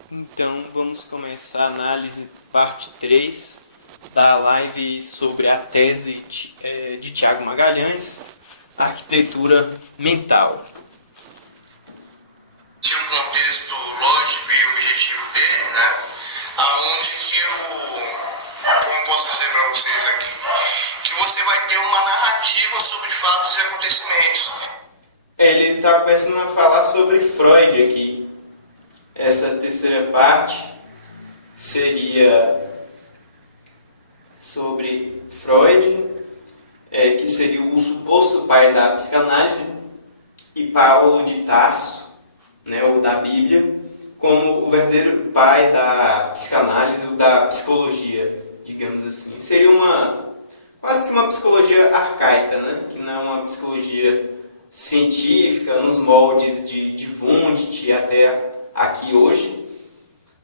Então vamos começar a análise parte 3 da live sobre a tese de Tiago Magalhães, Arquitetura Mental. Tinha um contexto lógico e objetivo dele, né? Aonde que como posso dizer para vocês aqui, que você vai ter uma narrativa sobre fatos e acontecimentos. Ele está começando a falar sobre Freud aqui. Essa terceira parte seria sobre Freud, que seria o suposto pai da psicanálise, e Paulo de Tarso, ou da Bíblia, como o verdadeiro pai da psicanálise ou da psicologia, digamos assim. Seria quase que uma psicologia arcaica, que não é uma psicologia científica nos moldes de Wundt até aqui hoje,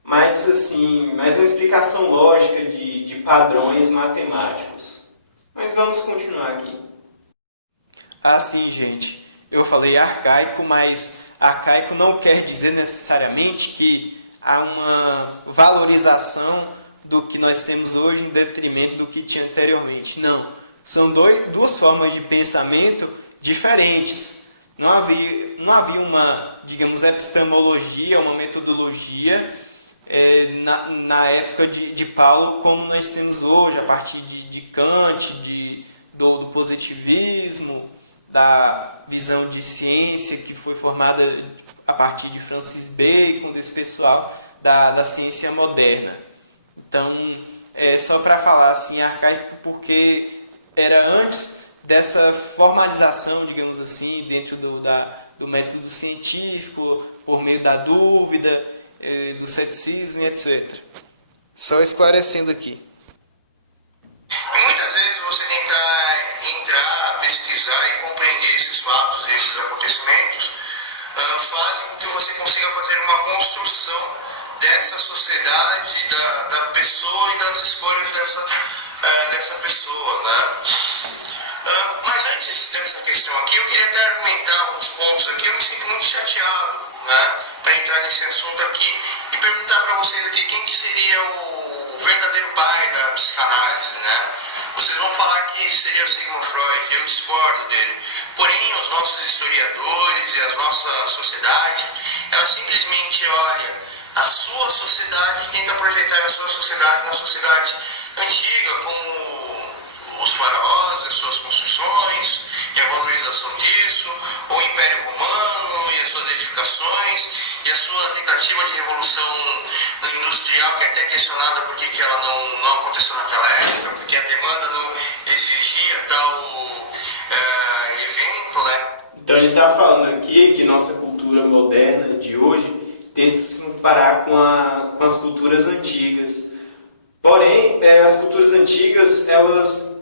mas assim, mais uma explicação lógica de padrões matemáticos. Mas vamos continuar aqui. Assim, gente, eu falei arcaico, mas arcaico não quer dizer necessariamente que há uma valorização do que nós temos hoje em detrimento do que tinha anteriormente. Não, são duas formas de pensamento diferentes. Não havia uma, digamos, epistemologia, uma metodologia na época de Paulo como nós temos hoje, a partir de Kant, do positivismo, da visão de ciência que foi formada a partir de Francis Bacon, desse pessoal da ciência moderna. Então, só para falar assim, arcaico, porque era antes dessa formalização, digamos assim, dentro do método científico, por meio da dúvida, do ceticismo e etc. Só esclarecendo aqui. Muitas vezes você tentar entrar, pesquisar e compreender esses fatos, esses acontecimentos, fazem com que você consiga fazer uma construção dessa sociedade, da pessoa e das escolhas dessa pessoa, né? Mas antes dessa questão aqui, eu queria até argumentar alguns pontos aqui. Eu me sinto muito chateado, para entrar nesse assunto aqui e perguntar para vocês aqui quem que seria o verdadeiro pai da psicanálise, né? Vocês vão falar que seria o Sigmund Freud, eu discordo dele. Porém, os nossos historiadores e a nossa sociedade, ela simplesmente olha a sua sociedade e tenta projetar a sua sociedade na sociedade antiga, como os faraós, as suas construções e a valorização disso, o Império Romano e as suas edificações e a sua tentativa de revolução industrial, que é até questionada porque que ela não aconteceu naquela época, porque a demanda não exigia tal evento, né? Então ele está falando aqui que nossa cultura moderna de hoje tenta se comparar com as culturas antigas. Porém, as culturas antigas, elas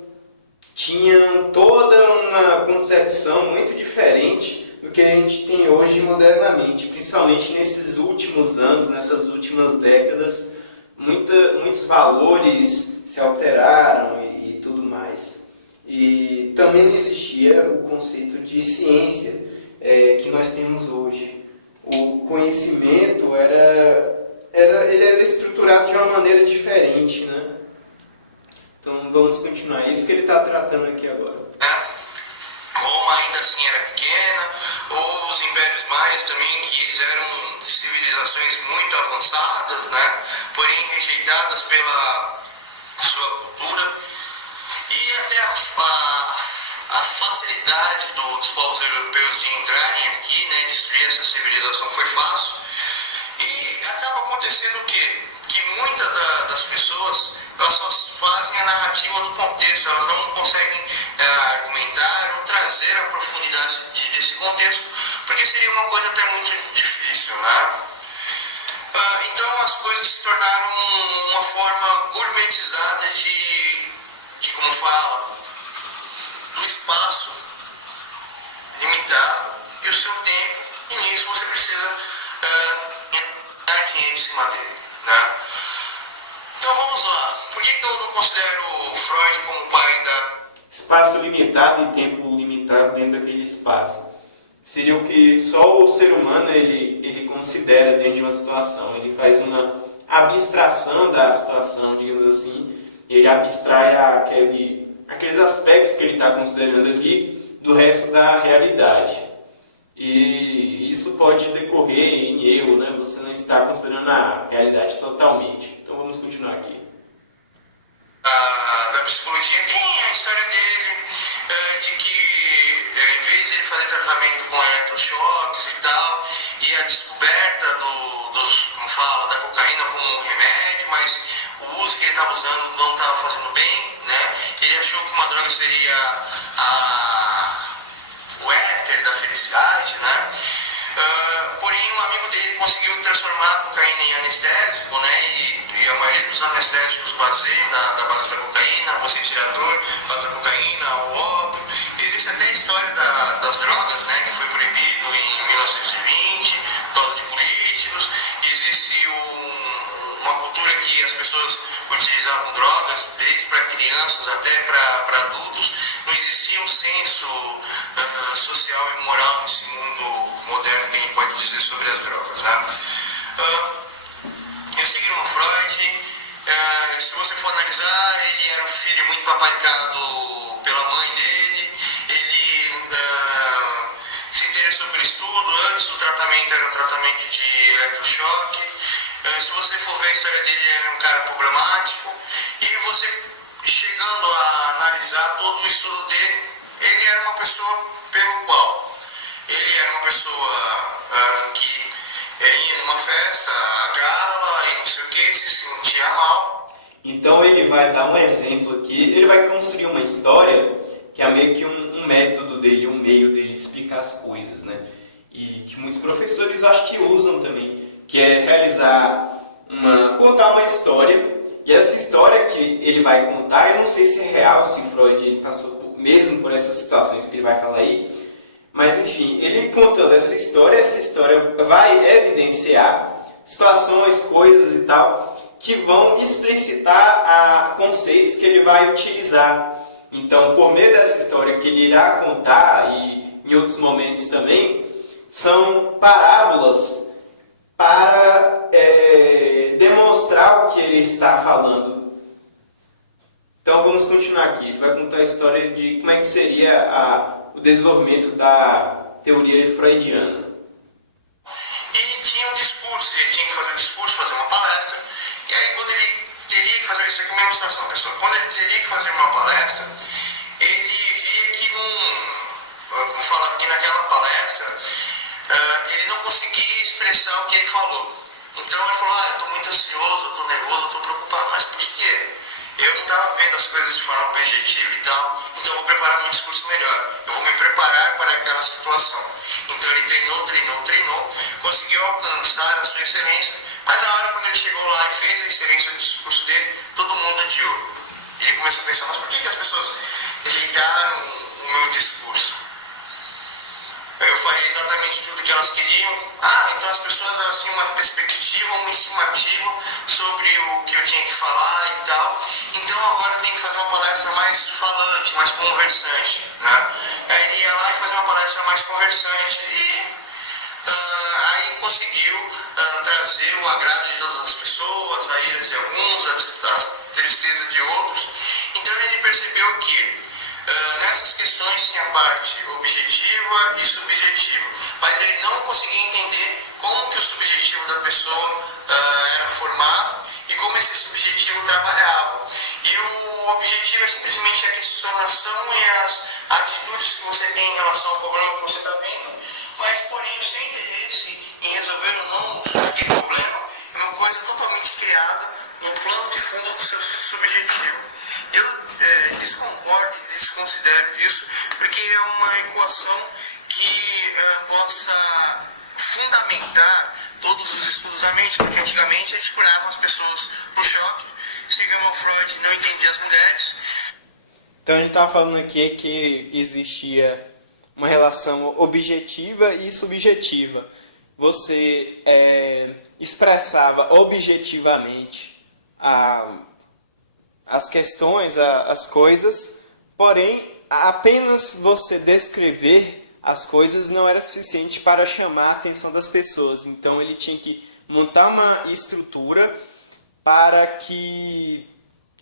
tinham toda uma concepção muito diferente do que a gente tem hoje modernamente, principalmente nesses últimos anos, nessas últimas décadas, muitos valores se alteraram e tudo mais. E também não existia o conceito de ciência que nós temos hoje. O conhecimento ele era estruturado de uma maneira diferente, né? Então vamos continuar. É isso que ele está tratando aqui agora. Roma ainda assim era pequena, ou os impérios maias também, que eles eram civilizações muito avançadas, né? Porém rejeitadas pela sua cultura, e até a facilidade dos povos europeus de entrarem aqui, né? Destruir essa civilização foi fácil, e acaba acontecendo o quê? Que muitas das pessoas, elas só fazem a narrativa do contexto, elas não conseguem argumentar ou trazer a profundidade desse contexto, porque seria uma coisa até muito difícil, né? Então as coisas se tornaram uma forma gourmetizada de como fala, do espaço limitado e o seu tempo, e nisso você precisa dar dinheiro em cima dele, né? Então vamos lá. Por que eu não considero o Freud como pai da... Espaço limitado e tempo limitado dentro daquele espaço. seria o que só o ser humano ele considera dentro de uma situação. Ele faz uma abstração da situação, digamos assim, ele abstrai aqueles aspectos que ele está considerando ali do resto da realidade. E isso pode decorrer em erro, né? Você não está considerando a realidade totalmente. Então vamos continuar aqui. Da psicologia tem a história dele, de que em vez de ele fazer tratamento com eletrochoques e tal, e a descoberta como fala, da cocaína como um remédio, mas o uso que ele estava usando não estava fazendo bem, né? Ele achou que uma droga seria o éter da felicidade, né? Porém, um amigo dele conseguiu transformar a cocaína em anestésico, né? E a maioria dos anestésicos baseiam da base da cocaína, você tirador, base da cocaína, o ópio. Existe até a história das drogas, né? Que foi proibido em 1920 por causa de políticos. Existe uma cultura que as pessoas utilizavam drogas, desde para crianças até para adultos. Não existia um senso social e moral nesse mundo moderno que a gente pode dizer sobre as drogas, né? Eu segui o Freud. Se você for analisar, ele era um filho muito paparicado pela mãe dele. Ele se interessou pelo estudo. Antes do tratamento era um tratamento de eletrochoque. Se você for ver a história dele, ele era um cara problemático. E você chegando a analisar todo o estudo dele, ele era uma pessoa pelo qual ele era uma pessoa que ia numa festa, a gala e não sei o que, se sentia mal. Então ele vai dar um exemplo aqui, ele vai construir uma história que é meio que um método dele, um meio dele de explicar as coisas, né? E que muitos professores eu acho que usam também, que é contar uma história, e essa história que ele vai contar, eu não sei se é real, se Freud passou mesmo por essas situações que ele vai falar aí, mas enfim, ele contando essa história vai evidenciar situações, coisas e tal, que vão explicitar conceitos que ele vai utilizar. Então, por meio dessa história que ele irá contar, e em outros momentos também, são parábolas para demonstrar o que ele está falando. Então vamos continuar aqui. Ele vai contar a história de como é que seria o desenvolvimento da teoria freudiana. E tinha um discurso, ele tinha que fazer um discurso, fazer uma palestra. E aí quando ele teria que fazer isso aqui, é uma ilustração, pessoal. Quando ele teria que fazer uma palestra, ele via que como falava aqui naquela palestra, ele não conseguia expressar o que ele falou. Então ele falou, eu estou muito ansioso, eu estou nervoso, eu estou preocupado, mas por quê? Eu não estava vendo as coisas de forma objetiva e tal, então eu vou preparar meu discurso melhor. Eu vou me preparar para aquela situação. Então ele treinou, conseguiu alcançar a sua excelência, mas na hora quando ele chegou lá e fez a excelência do discurso dele, todo mundo odiou. Ele começou a pensar, mas por que as pessoas rejeitaram o meu discurso? Eu faria exatamente tudo que elas queriam. Então as pessoas elas tinham uma perspectiva, uma estimativa sobre o que eu tinha que falar e tal. Então agora eu tenho que fazer uma palestra mais falante, mais conversante, né? Aí ele ia lá e fazia uma palestra mais conversante e aí conseguiu trazer o agrado de todas as pessoas, a ira de alguns, a tristeza de outros. Então ele percebeu que nessas questões tinha a parte objetiva e subjetiva, mas ele não conseguia entender como que o subjetivo da pessoa era formado e como esse subjetivo trabalhava. E o objetivo é simplesmente a questionação e as atitudes que você tem em relação ao problema que você está vendo, mas porém sem interesse em resolver ou não aquele problema é uma coisa totalmente criada no plano de fundo do seu subjetivo. Eu desconcordo e desconsidero isso, porque é uma equação que possa fundamentar todos os estudos da mente, porque antigamente eles curavam as pessoas por choque, Sigmund Freud não entendia as mulheres. Então ele está falando aqui que existia uma relação objetiva e subjetiva. Você expressava objetivamente as questões, as coisas, porém, apenas você descrever as coisas não era suficiente para chamar a atenção das pessoas. Então ele tinha que montar uma estrutura para que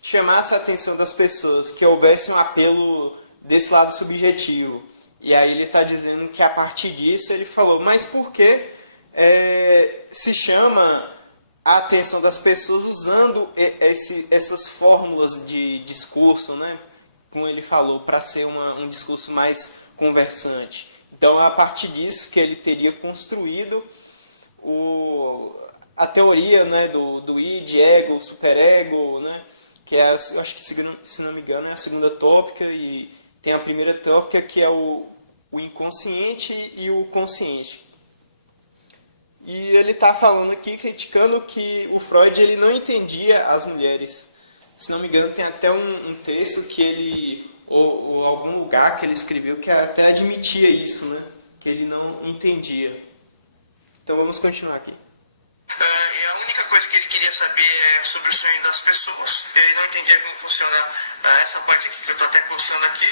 chamasse a atenção das pessoas, que houvesse um apelo desse lado subjetivo. E aí ele está dizendo que a partir disso ele falou, mas por que se chama a atenção das pessoas usando essas fórmulas de discurso, né? Como ele falou, para ser um discurso mais conversante. Então, a partir disso que ele teria construído a teoria, né, do id, ego, superego, né, que é, eu acho que, se não me engano, é a segunda tópica, e tem a primeira tópica, que é o inconsciente e o consciente. E ele está falando aqui, criticando que o Freud ele não entendia as mulheres. Se não me engano, tem até um texto que ele, ou algum lugar que ele escreveu, que até admitia isso, né? Que ele não entendia. Então vamos continuar aqui. E a única coisa que ele queria saber é sobre o sonho das pessoas. Ele não entendia como funciona essa parte aqui que eu estou até coçando aqui.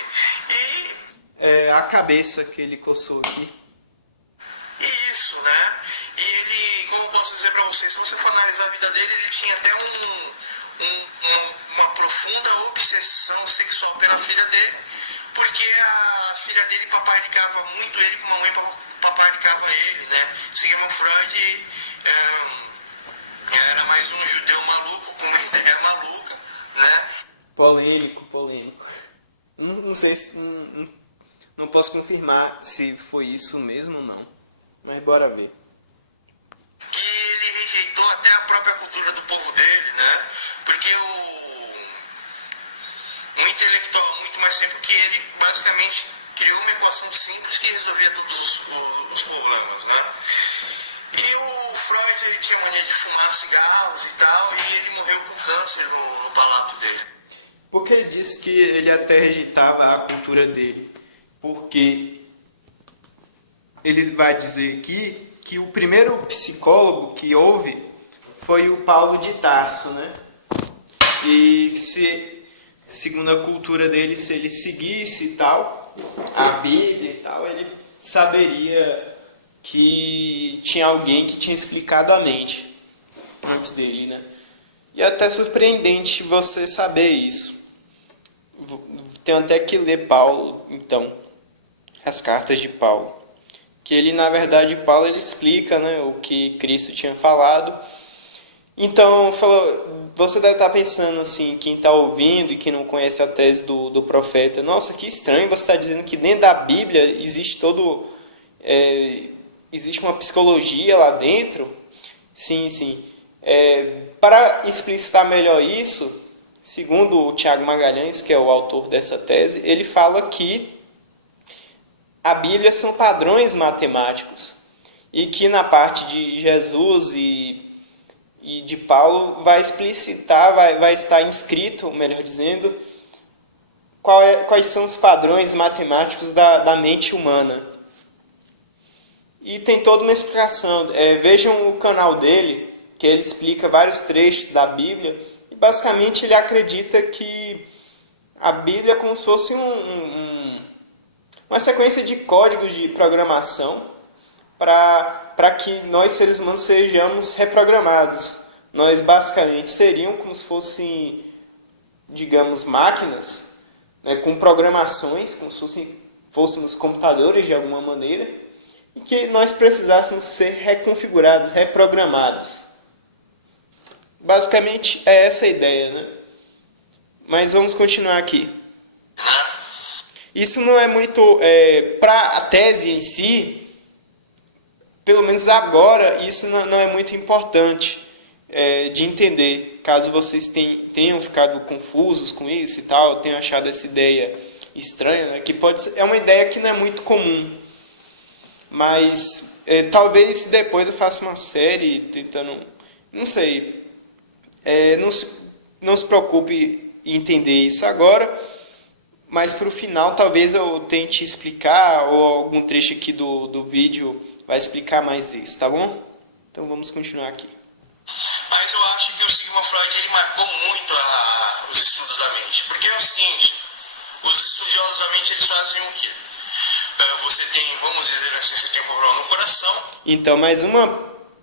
É a cabeça que ele coçou aqui. Isso, né? E ele, como eu posso dizer para você, se você for analisar a vida dele, ele tinha até uma profunda obsessão sexual pela filha dele, porque a filha dele paparicava muito ele, como a mãe paparicava ele, né? Sigmund Freud era mais um judeu maluco com uma ideia maluca, né? Polêmico. Não sei se... Não posso confirmar se foi isso mesmo ou não. Mas bora ver. Que ele rejeitou até a própria cultura do povo dele, né? Porque um intelectual muito mais simples que ele, basicamente criou uma equação simples que resolvia todos os problemas, né? E o Freud, ele tinha mania de fumar cigarros e tal, e ele morreu com câncer no palato dele. Porque ele disse que ele até rejeitava a cultura dele. Porque ele vai dizer aqui que o primeiro psicólogo que houve foi o Paulo de Tarso, né? E segundo a cultura dele, se ele seguisse e tal, a Bíblia e tal, ele saberia que tinha alguém que tinha explicado a mente antes dele, né? E é até surpreendente você saber isso. Tenho até que ler Paulo, então, as cartas de Paulo. Que ele, na verdade, Paulo ele explica, né, o que Cristo tinha falado. Então, você deve estar pensando assim, quem está ouvindo e quem não conhece a tese do profeta, nossa, que estranho, você está dizendo que dentro da Bíblia existe existe uma psicologia lá dentro? Sim. Para explicitar melhor isso, segundo o Tiago Magalhães, que é o autor dessa tese, ele fala que a Bíblia são padrões matemáticos e que na parte de Jesus e de Paulo vai explicitar, vai estar inscrito, melhor dizendo, quais são os padrões matemáticos da mente humana. E tem toda uma explicação. Vejam o canal dele, que ele explica vários trechos da Bíblia, e basicamente ele acredita que a Bíblia é como se fosse uma sequência de códigos de programação para que nós, seres humanos, sejamos reprogramados. Nós, basicamente, seríamos como se fossem, digamos, máquinas, né, com programações, como se fôssemos computadores, de alguma maneira, e que nós precisássemos ser reconfigurados, reprogramados. Basicamente, é essa a ideia, né? Mas vamos continuar aqui. Isso não é muito... para a tese em si, pelo menos agora, isso não é muito importante de entender. Caso vocês tenham ficado confusos com isso e tal, tenham achado essa ideia estranha, né? Que é uma ideia que não é muito comum. Mas talvez depois eu faça uma série tentando... Não sei. Não se preocupe em entender isso agora. Mas para o final, talvez eu tente explicar, ou algum trecho aqui do vídeo vai explicar mais isso, tá bom? Então vamos continuar aqui. Mas eu acho que o Sigmund Freud ele marcou muito os estudos da mente. Porque é o seguinte, os estudiosos da mente eles fazem o quê? você tem, vamos dizer assim, você tem um problema no coração. Então, mais uma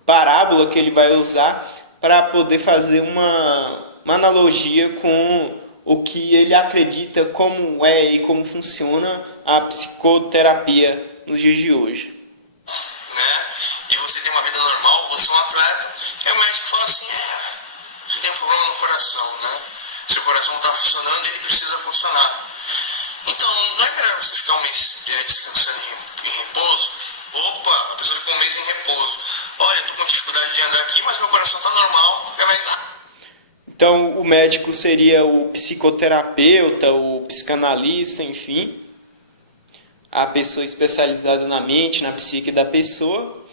parábola que ele vai usar para poder fazer uma analogia com o que ele acredita como é e como funciona a psicoterapia nos dias de hoje. Né? E você tem uma vida normal, você é um atleta, e o médico fala assim, você tem um problema no coração, né? Seu coração não está funcionando, ele precisa funcionar. Então, não é melhor você ficar um mês descansando em repouso? Opa, a pessoa ficou um mês em repouso. Olha, estou com dificuldade de andar aqui, mas meu coração está normal. Então, o médico seria o psicoterapeuta, o psicanalista, enfim, a pessoa especializada na mente, na psique da pessoa,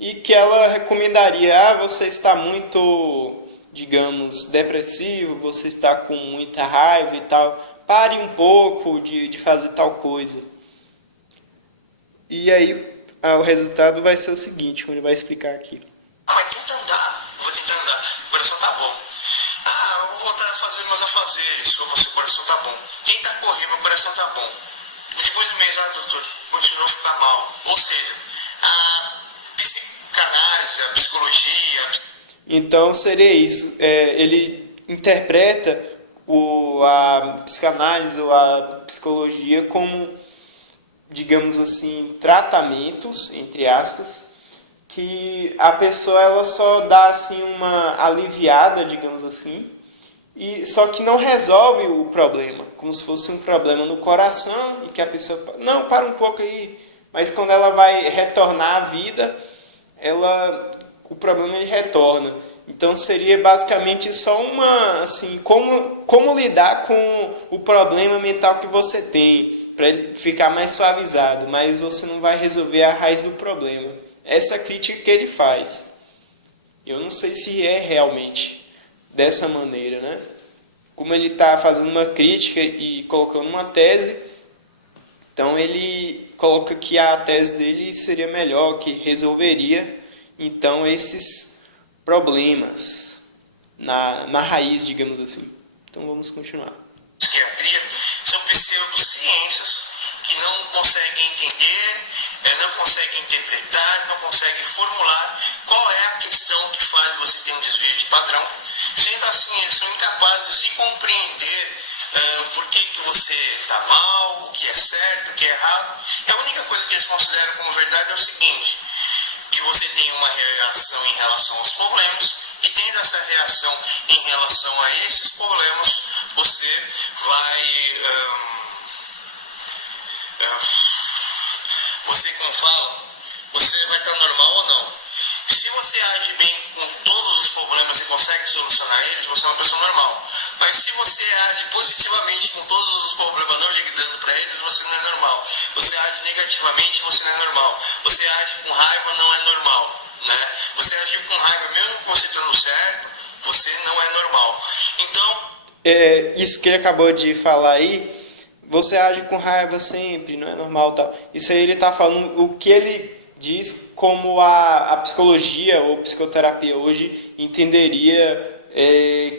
e que ela recomendaria, você está muito, digamos, depressivo, você está com muita raiva e tal, pare um pouco de fazer tal coisa. E aí, o resultado vai ser o seguinte, como ele vai explicar aqui. Mas tenta andar, vou tentar andar, o coração tá bom. Eu vou voltar a fazer meus afazeres, opa, seu coração tá bom. Tenta correr, meu coração tá bom. E depois do mês, doutor, continuou a ficar mal. Ou seja, a psicanálise, a psicologia... Então seria isso, ele interpreta a psicanálise ou a psicologia como, digamos assim, tratamentos, entre aspas, que a pessoa ela só dá assim uma aliviada, digamos assim, e só que não resolve o problema, como se fosse um problema no coração e que a pessoa, não, para um pouco aí, mas quando ela vai retornar à vida, o problema ele retorna. Então seria basicamente só uma, assim, como lidar com o problema mental que você tem, para ele ficar mais suavizado, mas você não vai resolver a raiz do problema. Essa é a crítica que ele faz. Eu não sei se é realmente dessa maneira, né? Como ele está fazendo uma crítica e colocando uma tese, então ele coloca que a tese dele seria melhor, que resolveria, então, esses problemas na raiz, digamos assim. Então, vamos continuar. Psiquiatria são pseudociências que não conseguem entender, não conseguem interpretar, não conseguem formular qual é a questão que faz você ter um desvio de padrão. Sendo assim, eles são incapazes de compreender por que você está mal, o que é certo, o que é errado. E a única coisa que eles consideram como verdade é o seguinte, que você tem uma reação em relação aos problemas, e tendo essa reação em relação a esses problemas, você vai... você, como fala, você vai estar normal ou não. Se você age bem com todos os problemas e consegue solucionar eles, você é uma pessoa normal. Mas se você age positivamente com todos os problemas, não ligando para eles, você não é normal. Você age negativamente, você não é normal. Você age com raiva, não é normal. Né? Você agiu com raiva, mesmo que você estando certo, você não é normal. Então... isso que ele acabou de falar aí, você age com raiva sempre, não é normal tal. Isso aí ele está falando o que ele diz como a psicologia ou psicoterapia hoje entenderia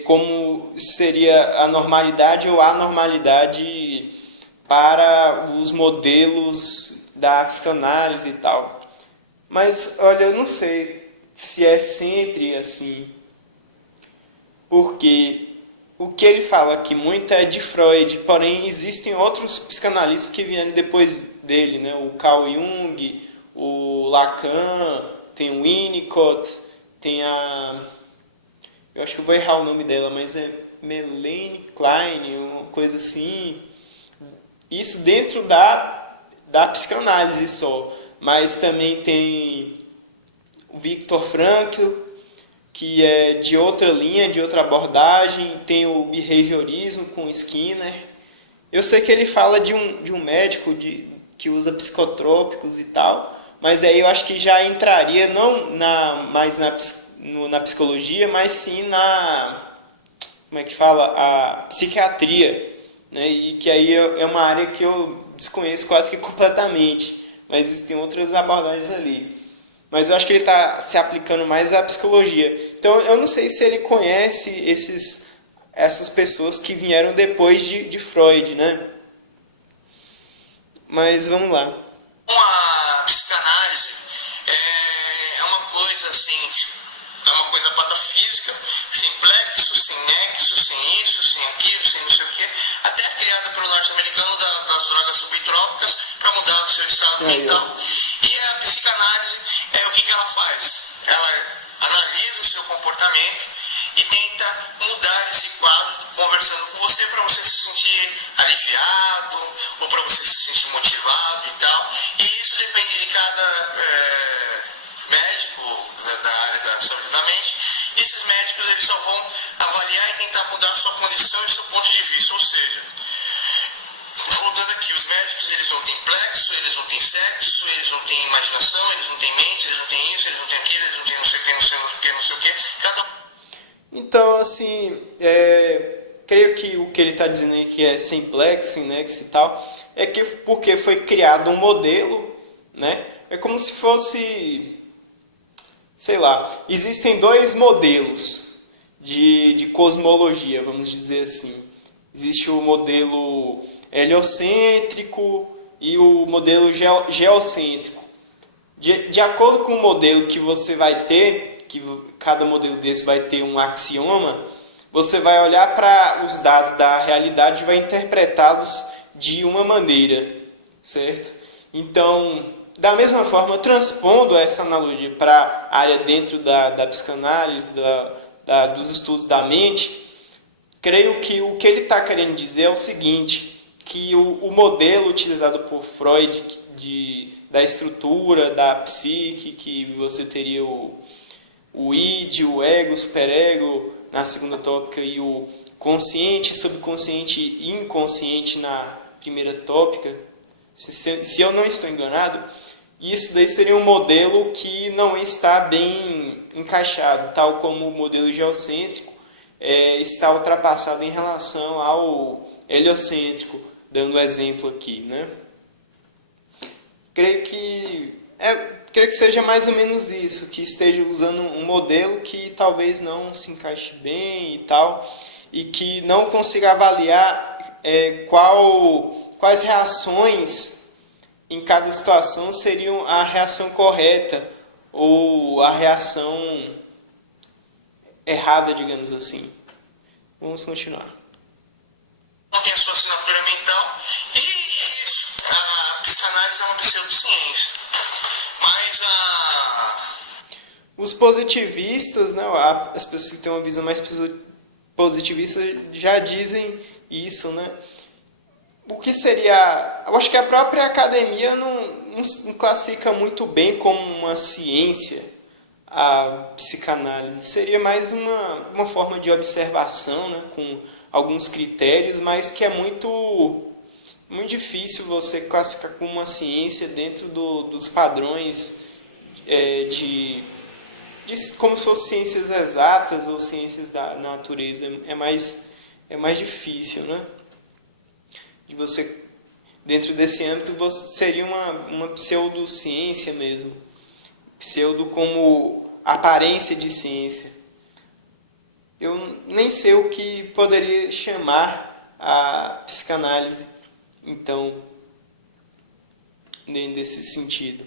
como seria a normalidade ou a anormalidade para os modelos da psicanálise e tal. Mas, olha, eu não sei se é sempre assim, porque o que ele fala aqui muito é de Freud, porém existem outros psicanalistas que vieram depois dele, né? O Carl Jung, o Lacan, tem o Winnicott, tem eu acho que eu vou errar o nome dela, mas é Melanie Klein, uma coisa assim. Isso dentro da psicanálise só. Mas também tem o Viktor Frankl, que é de outra linha, de outra abordagem. Tem o behaviorismo com Skinner. Eu sei que ele fala de um médico que usa psicotrópicos e tal, mas aí eu acho que já entraria não mais na psicologia, mas sim como é que fala? A psiquiatria, né? E que aí é uma área que eu desconheço quase que completamente, mas existem outras abordagens ali. Mas eu acho que ele está se aplicando mais à psicologia. Então eu não sei se ele conhece essas pessoas que vieram depois de Freud, né? Mas vamos lá. plexo, sem nexo, sem isso, sem aquilo, sem não sei o quê, até criada pelo norte-americano das drogas subtrópicas para mudar o seu estado mental. E a psicanálise, o que ela faz? Ela analisa o seu comportamento e tenta mudar esse quadro, conversando com você para você se sentir aliviado ou para você se sentir motivado e tal. E isso depende de cada médico da área da saúde da mente. Esses médicos eles só vão avaliar e tentar mudar a sua condição e seu ponto de vista. Ou seja, voltando aqui, os médicos eles não têm plexo, eles não têm sexo, eles não têm imaginação, eles não têm mente, eles não têm isso, eles não têm aquilo, eles não têm não sei o que, não sei o que, não sei o que. Então, assim, creio que o que ele está dizendo aí que é sem plexo, sem nexo e tal, é que porque foi criado um modelo, né? É como se fosse, sei lá, existem dois modelos de cosmologia, vamos dizer assim. Existe o modelo heliocêntrico e o modelo geocêntrico. De acordo com o modelo que você vai ter, que cada modelo desse vai ter um axioma, você vai olhar para os dados da realidade e vai interpretá-los de uma maneira, certo? Então, da mesma forma, transpondo essa analogia para a área dentro da psicanálise, dos estudos da mente, creio que o que ele está querendo dizer é o seguinte, que o modelo utilizado por Freud da estrutura, da psique, que você teria o id, o ego, o superego na segunda tópica e o consciente, subconsciente e inconsciente na primeira tópica, se eu não estou enganado, isso daí seria um modelo que não está bem encaixado, tal como o modelo geocêntrico está ultrapassado em relação ao heliocêntrico, dando exemplo aqui, né? Creio que seja mais ou menos isso, que esteja usando um modelo que talvez não se encaixe bem e tal, e que não consiga avaliar quais reações em cada situação seriam a reação correta ou a reação errada, digamos assim. Vamos continuar. Tem a sua assinatura mental e é isso. A psicanálise é uma pseudociência. Mas os positivistas, né, as pessoas que têm uma visão mais positivista já dizem isso, né? O que seria... Eu acho que a própria academia não classifica muito bem como uma ciência a psicanálise. Seria mais uma forma de observação, né, com alguns critérios, mas que é muito difícil você classificar como uma ciência dentro dos padrões de como se fossem ciências exatas ou ciências da natureza. É mais difícil, né? De você, dentro desse âmbito, seria uma pseudociência mesmo. Pseudo como aparência de ciência. Eu nem sei o que poderia chamar a psicanálise, então, nesse sentido.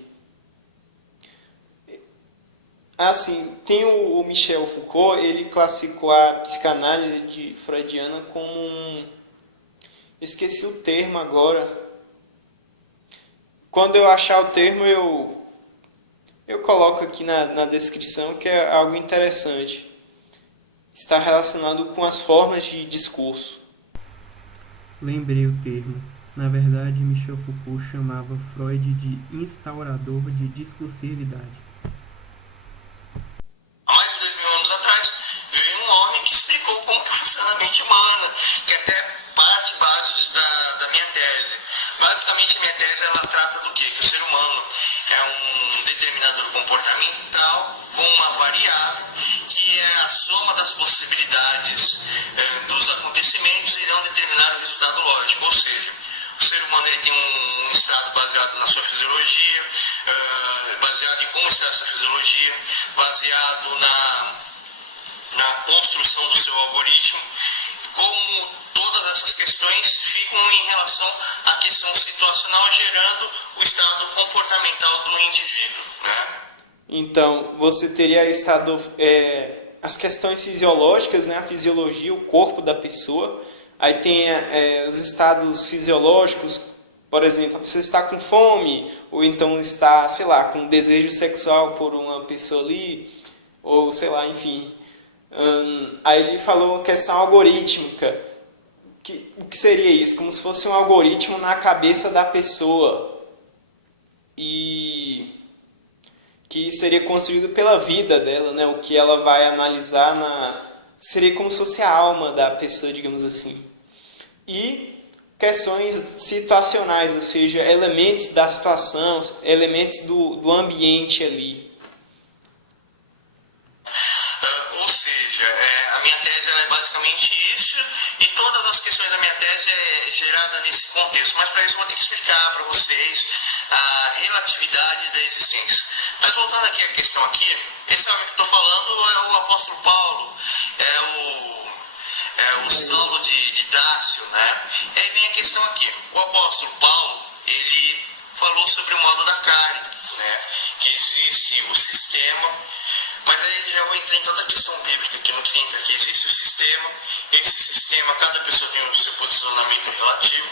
Assim, tem o Michel Foucault, ele classificou a psicanálise freudiana como esqueci o termo agora. Quando eu achar o termo, eu coloco aqui na descrição, que é algo interessante. Está relacionado com as formas de discurso. Lembrei o termo. Na verdade, Michel Foucault chamava Freud de instaurador de discursividade. há mais de 2000 anos atrás, veio um homem que explicou como que funciona a mente humana, que até parte base da minha tese. Basicamente, a minha tese ela trata do quê? Que o ser humano é um determinador comportamental com uma variável que é a soma das possibilidades dos acontecimentos irão determinar o resultado lógico. Ou seja, o ser humano ele tem um estado baseado na sua fisiologia, baseado em como está essa fisiologia, baseado na construção do seu algoritmo, como todas essas questões ficam em relação à questão situacional, gerando o estado comportamental do indivíduo, né? Então, você teria estado as questões fisiológicas, né? A fisiologia, o corpo da pessoa. Aí tem os estados fisiológicos, por exemplo, a pessoa está com fome, ou então está, sei lá, com desejo sexual por uma pessoa ali, ou sei lá, enfim. Aí ele falou questão algorítmica. O que seria isso? Como se fosse um algoritmo na cabeça da pessoa. E que seria construído pela vida dela, né? O que ela vai analisar seria como se fosse a alma da pessoa, digamos assim. E questões situacionais, ou seja, elementos da situação, elementos do ambiente ali. Ou seja, a minha tese é basicamente isso, e todas as questões da minha tese é gerada nesse contexto. Mas para isso eu vou ter que explicar para vocês a relatividade da existência. Mas voltando aqui à questão aqui, esse homem que eu estou falando é o apóstolo Paulo, é o Saulo de Tarso, né? E aí vem a questão aqui. O apóstolo Paulo, ele falou sobre o modo da carne, né? Que existe o sistema, mas aí já vou entrar em toda a questão bíblica, que não queria entrar aqui. Existe o sistema, esse sistema, cada pessoa tem o seu posicionamento relativo,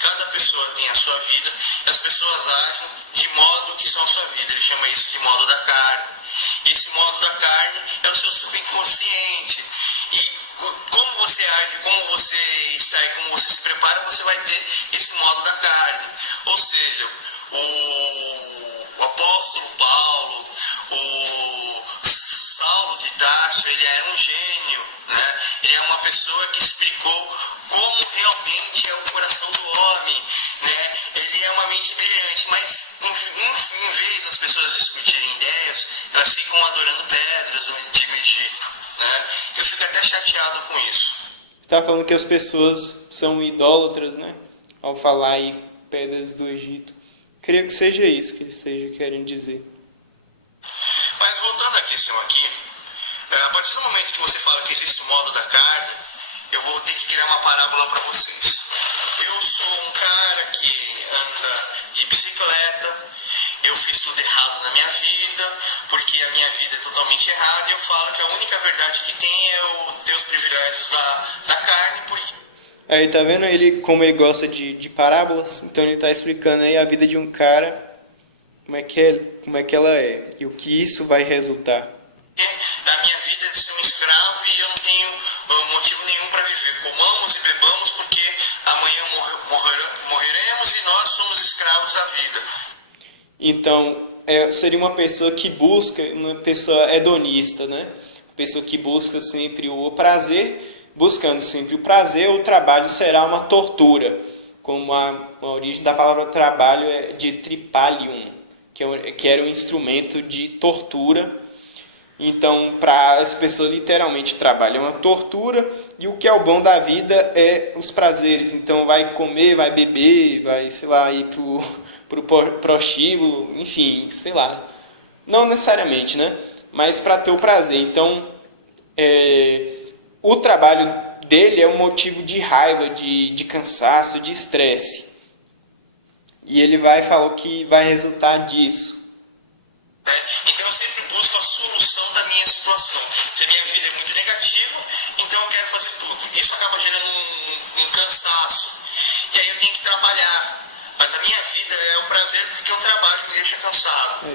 cada pessoa tem a sua vida, e as pessoas agem de modo que são a sua vida. Ele chama isso de modo da carne. E esse modo da carne é o seu subconsciente. E como você age, como você está e como você se prepara, você vai ter esse modo da carne. Ou seja, o apóstolo Paulo, o Saulo de Tarso, ele era um gênio, né? Ele é uma pessoa que explicou como realmente é o coração do homem, né? Ele é uma mente brilhante, mas em vez das pessoas discutirem ideias, elas ficam adorando pedras do Antigo Egito, né? Eu fico até chateado com isso. Está falando que as pessoas são idólatras, né? Ao falar aí pedras do Egito. Creio que seja isso que ele esteja querendo dizer. Mas voltando à questão aqui, a partir do momento que você fala que existe o modo da carne, eu vou ter que criar uma parábola para vocês. Eu sou um cara que anda de bicicleta, eu fiz tudo errado na minha vida, porque a minha vida é totalmente errada, e eu falo que a única verdade que tem é ter os privilégios da carne, porque... Aí tá vendo como ele gosta de parábolas? Então ele está explicando aí a vida de um cara, como é que ela é, e o que isso vai resultar. A minha vida é de ser um escravo e eu não tenho motivo nenhum para viver. Comamos e bebamos porque amanhã morreremos e nós somos escravos da vida. Então, seria uma pessoa que busca, uma pessoa hedonista, né? Uma pessoa que busca sempre o prazer. Buscando sempre o prazer, o trabalho será uma tortura. Como a origem da palavra trabalho é de tripalium, que era um instrumento de tortura. Então, para essa pessoa, literalmente, trabalho é uma tortura. E o que é o bom da vida é os prazeres. Então, vai comer, vai beber, vai, sei lá, ir pro prostíbulo, enfim, sei lá. Não necessariamente, né? Mas para ter o prazer. Então, o trabalho dele é um motivo de raiva, de cansaço, de estresse. E ele vai falar que vai resultar disso. Então eu sempre busco a solução da minha situação. Porque a minha vida é muito negativa, então eu quero fazer tudo. Isso acaba gerando um cansaço. E aí eu tenho que trabalhar. Mas a minha vida é o prazer porque o trabalho me deixa cansado.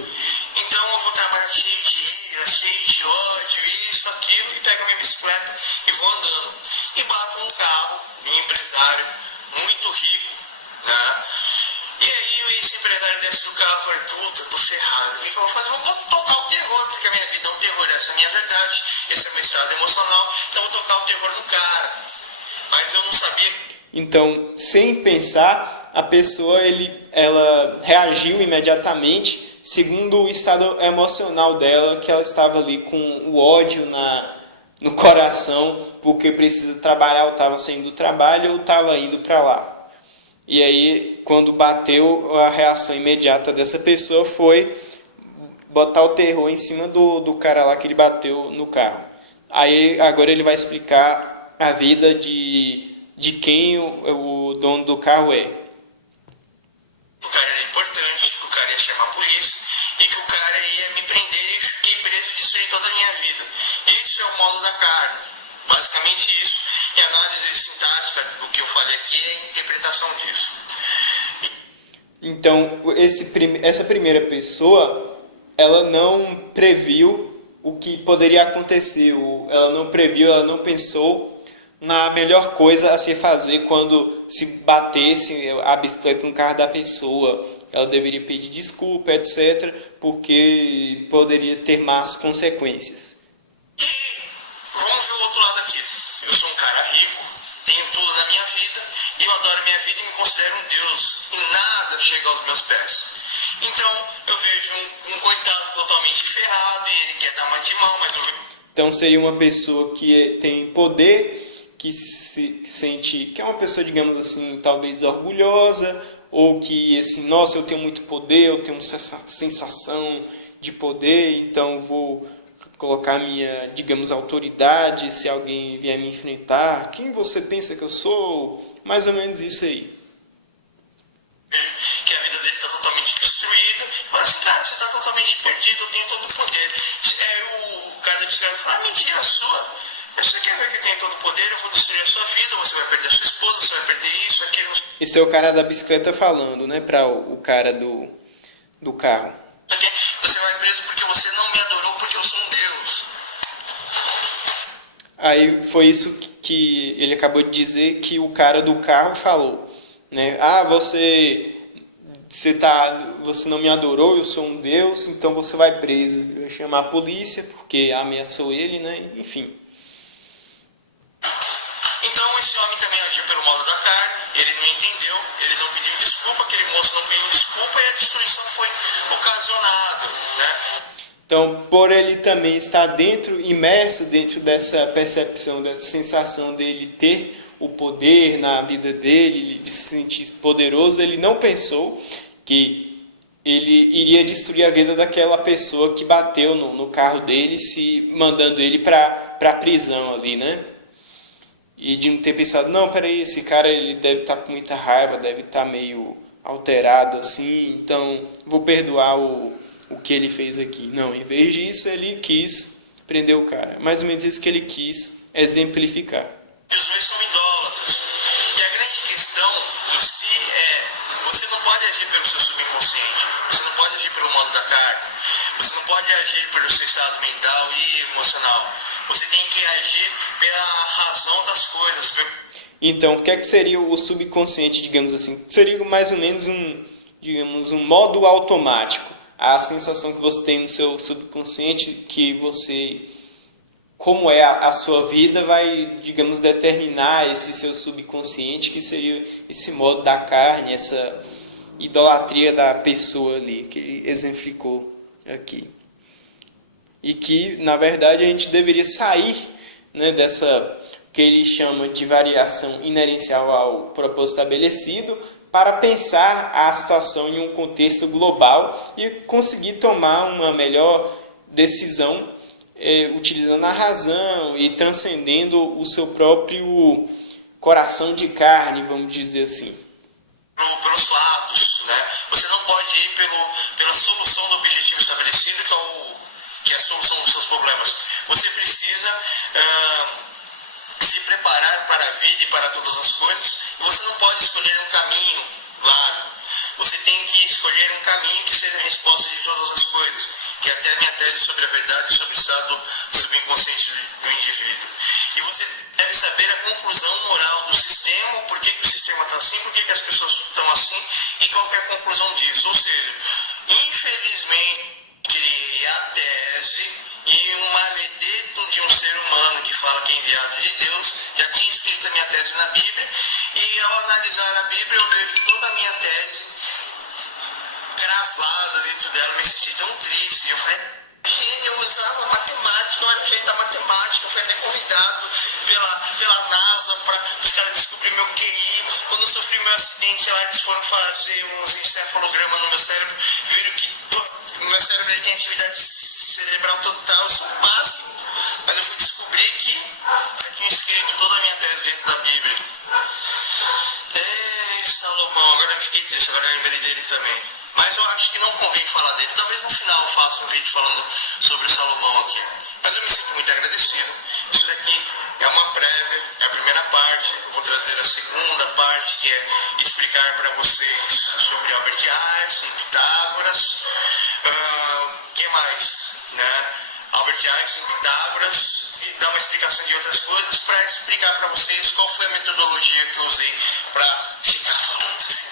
Então eu vou trabalhar cheio de ira, cheio de ódio, isso, aquilo, e pego a minha bicicleta e vou andando. E bato num carro, um empresário muito rico, né? E aí esse empresário desce do carro e fala, puta, tô ferrado. O que eu vou fazer? Eu vou tocar o terror, porque a minha vida é um terror, essa é a minha verdade, esse é o meu estado emocional, então eu vou tocar o terror no cara. Mas eu não sabia. Então, sem pensar, a pessoa ela reagiu imediatamente segundo o estado emocional dela, que ela estava ali com o ódio no coração, porque precisa trabalhar, ou estava saindo do trabalho, ou estava indo para lá. E aí, quando bateu, a reação imediata dessa pessoa foi botar o terror em cima do cara lá que ele bateu no carro. Aí, agora ele vai explicar a vida de quem o dono do carro é. O cara era importante, que o cara ia chamar a polícia e que o cara ia me prender e fiquei preso e destruir toda a minha vida. Esse é o basicamente isso. E a análise sintática do que eu falei aqui é a interpretação disso. Então, essa primeira pessoa, ela não previu o que poderia acontecer, ela não previu, ela não pensou na melhor coisa a se fazer quando se batesse a bicicleta no carro da pessoa. Ela deveria pedir desculpa, etc., porque poderia ter más consequências. E vamos ver o outro lado aqui. Eu sou um cara rico, tenho tudo na minha vida, e eu adoro minha vida e me considero um Deus, e nada chega aos meus pés. Então, eu vejo um coitado totalmente ferrado, e ele quer dar uma de mão, mas eu... Então, seria uma pessoa que tem poder, que se sente, que é uma pessoa, digamos assim, talvez orgulhosa, ou que, assim, nossa, eu tenho muito poder, eu tenho essa sensação de poder, então vou colocar minha, digamos, autoridade, se alguém vier me enfrentar. Quem você pensa que eu sou? Mais ou menos isso aí. Que a vida dele está totalmente destruída. Fala assim, cara, você está totalmente perdido, eu tenho todo o poder. Aí o cara da bicicleta fala, mentira sua. Você quer ver que eu tenho todo o poder, eu vou destruir a sua vida, você vai perder a sua esposa, você vai perder isso, aquilo. Esse é o cara da bicicleta falando, né, para o cara do carro. Você vai preso porque você não me adorou, porque eu sou um Deus. Aí foi isso que ele acabou de dizer que o cara do carro falou, né? Ah, você não me adorou, eu sou um Deus, então você vai preso. Eu vou chamar a polícia porque ameaçou ele, né? Enfim. Então esse homem também agiu pelo modo da carne, ele não entendeu, ele não pediu desculpa, aquele moço não pediu desculpa e a destruição foi ocasionada, né? Então, por ele também estar imerso dentro dessa percepção, dessa sensação dele ter o poder na vida dele, de se sentir poderoso, ele não pensou que ele iria destruir a vida daquela pessoa que bateu no carro dele, mandando ele para a prisão ali, né? E de não ter pensado, não, peraí, esse cara ele deve estar com muita raiva, deve estar meio alterado assim, então vou perdoar o que ele fez aqui. Não, em vez disso, ele quis prender o cara. Mais ou menos isso que ele quis exemplificar. Os dois são idólatras. E a grande questão em si você não pode agir pelo seu subconsciente, você não pode agir pelo modo da carne, você não pode agir pelo seu estado mental e emocional. Você tem que agir pela razão das coisas. Então, o que é que seria o subconsciente, digamos assim? Seria mais ou menos um modo automático. A sensação que você tem no seu subconsciente, que você, como é a sua vida, vai, digamos, determinar esse seu subconsciente, que seria esse modo da carne, essa idolatria da pessoa ali, que ele exemplificou aqui. E que, na verdade, a gente deveria sair, né, dessa que ele chama de variação inerencial ao propósito estabelecido, para pensar a situação em um contexto global e conseguir tomar uma melhor decisão utilizando a razão e transcendendo o seu próprio coração de carne, vamos dizer assim. Pelos lados, né? Você não pode ir pela solução do objetivo estabelecido, que é a solução dos seus problemas. Você precisa se preparar para a vida e para todas as coisas, e você não pode escolher um caminho largo. Você tem que escolher um caminho que seja a resposta de todas as coisas, que é até a minha tese sobre a verdade e sobre o estado subconsciente do indivíduo. E você deve saber a conclusão moral do sistema, por que o sistema está assim, por que as pessoas estão assim, e qual é a conclusão disso. Ou seja, infelizmente, criei a tese e um maledeto de um ser humano que fala que é enviado de Deus, já tinha escrito a minha tese na Bíblia, e ao analisar a Bíblia eu vejo toda a minha tese gravada dentro dela, eu me senti tão triste. Eu falei, eu usava matemática, eu era o jeito da matemática, eu fui até convidado pela NASA para os caras descobrirem meu QI. Quando eu sofri meu acidente lá, eles foram fazer uns encefalogramas no meu cérebro, viram que o meu cérebro ele tem atividade cerebral total, eu sou o máximo. Mas eu fui descobrir que eu tinha escrito toda a minha tese dentro da Bíblia. Salomão, agora eu fiquei triste, agora eu lembrei dele também. Mas eu acho que não convém falar dele. Talvez no final eu faça um vídeo falando sobre o Salomão aqui. Mas eu me sinto muito agradecido. Isso daqui é uma prévia, é a primeira parte. Eu vou trazer a segunda parte, que é explicar para vocês sobre Albert Einstein, Pitágoras. Que mais? Né? Albert Einstein, Pitágoras, e dar uma explicação de outras coisas para explicar para vocês qual foi a metodologia que eu usei para ficar falando assim,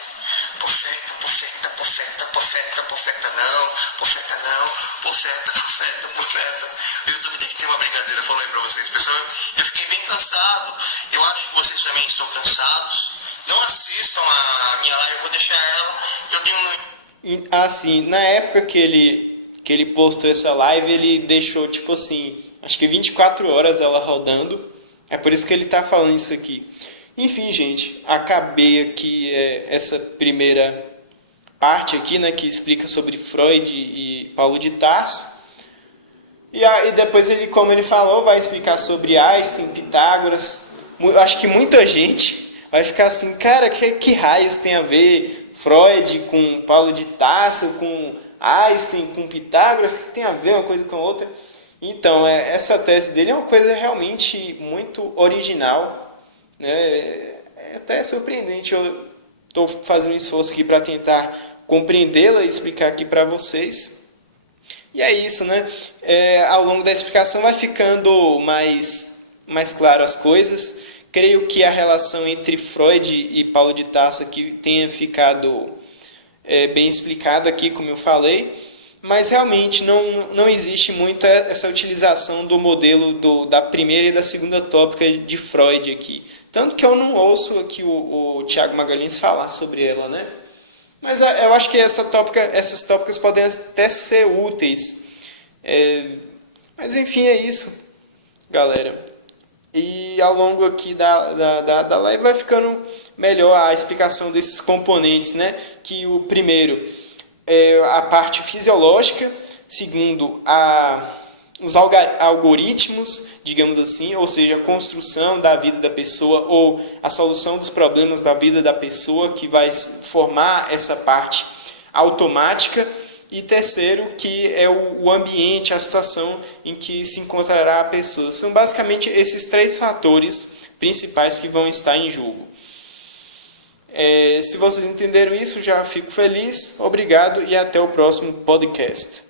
profeta, profeta, profeta, profeta, profeta não, profeta não, profeta, profeta, profeta. O YouTube tem que ter uma brincadeira, falei para vocês, pessoal. Eu fiquei bem cansado, eu acho que vocês também estão cansados. Não assistam a minha live, eu vou deixar ela. Eu tenho Assim, na época que ele postou essa live, ele deixou, tipo assim, acho que 24 horas ela rodando. É por isso que ele tá falando isso aqui. Enfim, gente, acabei aqui essa primeira parte aqui, né, que explica sobre Freud e Paulo de Tarso. E depois ele, como ele falou, vai explicar sobre Einstein, Pitágoras. Acho que muita gente vai ficar assim, cara, que raios tem a ver Freud com Paulo de Tarso, com Einstein, com Pitágoras, o que tem a ver uma coisa com a outra? Então, essa tese dele é uma coisa realmente muito original, né? É até surpreendente. Eu estou fazendo um esforço aqui para tentar compreendê-la e explicar aqui para vocês. E é isso, né? Ao longo da explicação vai ficando mais claro as coisas. Creio que a relação entre Freud e Paulo de Tarso aqui tenha ficado bem explicado aqui, como eu falei, mas realmente não existe muito essa utilização do modelo da primeira e da segunda tópica de Freud aqui. Tanto que eu não ouço aqui o Tiago Magalhães falar sobre ela, né? Mas eu acho que essas tópicas podem até ser úteis. Mas enfim, é isso, galera. E ao longo aqui da live vai ficando melhor a explicação desses componentes, né? Que o primeiro é a parte fisiológica, segundo os algoritmos, digamos assim, ou seja, a construção da vida da pessoa ou a solução dos problemas da vida da pessoa, que vai formar essa parte automática. E terceiro, que é o ambiente, a situação em que se encontrará a pessoa. São basicamente esses três fatores principais que vão estar em jogo. Se vocês entenderam isso, já fico feliz. Obrigado e até o próximo podcast.